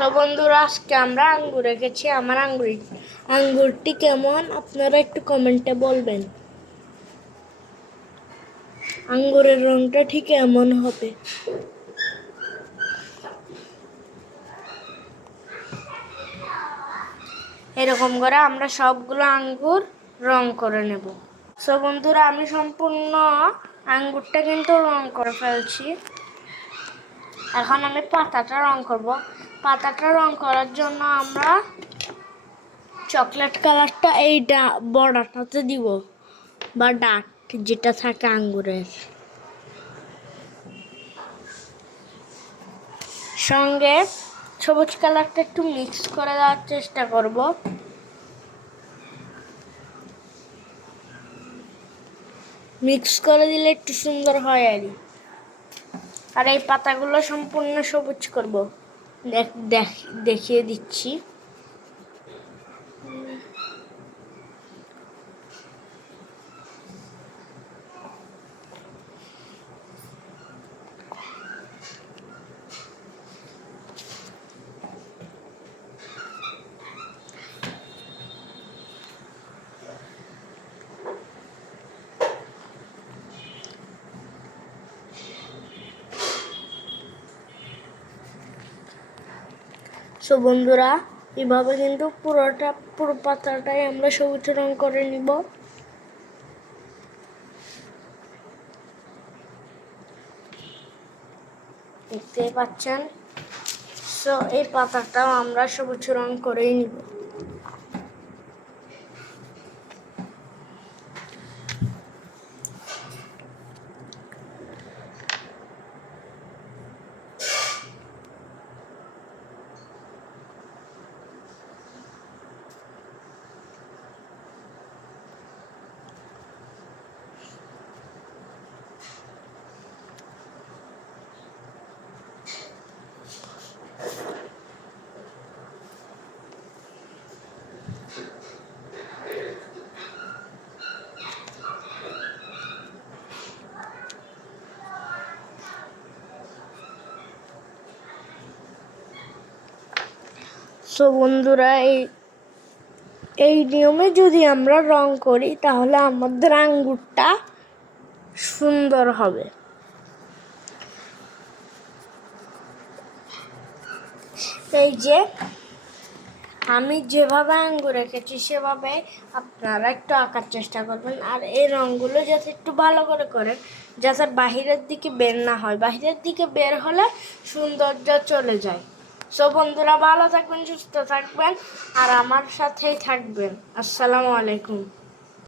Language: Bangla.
সব বন্ধুরা, আজকে আমরা আঙ্গুর রেখেছি। আমার আঙ্গুরটি কেমন আপনারা একটু কমেন্টে বলবেন। আঙ্গুরের রংটা ঠিক এমন হবে। এরকম করে আমরা সবগুলো আঙ্গুর রং করে নেব। সব বন্ধুরা, আমি সম্পূর্ণ আঙ্গুরটা কিন্তু রং করে ফেলছি। এখন আমি পাতাটা রং করব। পাতাটা রং করার জন্য আমরা চকলেট কালারটা এই বর্ডারটাতে দিব, বা ডার্ক যেটা থাকে আঙ্গুরের সঙ্গে সবুজ কালারটা একটু মিক্স করে দেওয়ার চেষ্টা করব। মিক্স করে দিলে একটু সুন্দর হয় আর এই পাতাগুলো সম্পূর্ণ সবুজ করব। দেখিয়ে দিচ্ছি। সো বন্ধুরা, এভাবে কিন্তু পুরো পাতাটাই আমরা সবুজ রং করে নিব। দেখতেই পাচ্ছেন। সো এই পাতাটাও আমরা সবুজ রং করেই নিব। সো বন্ধুরা, এই নিয়মে যদি আমরা রং করি তাহলে আমাদের আঙ্গুরটা সুন্দর হবে। এই যে আমি যেভাবে আঙ্গুর রেখেছি সেভাবে আপনারা একটু আঁকার চেষ্টা করবেন। আর এই রঙগুলো যাতে একটু ভালো করে করেন, যাতে বাহিরের দিকে বের না হয়। বাহিরের দিকে বের হলে সৌন্দর্য চলে যায়। সো বন্ধুরা, ভালো থাকবেন, সুস্থ থাকবেন আর আমার সাথেই থাকবেন। আসসালামু আলাইকুম।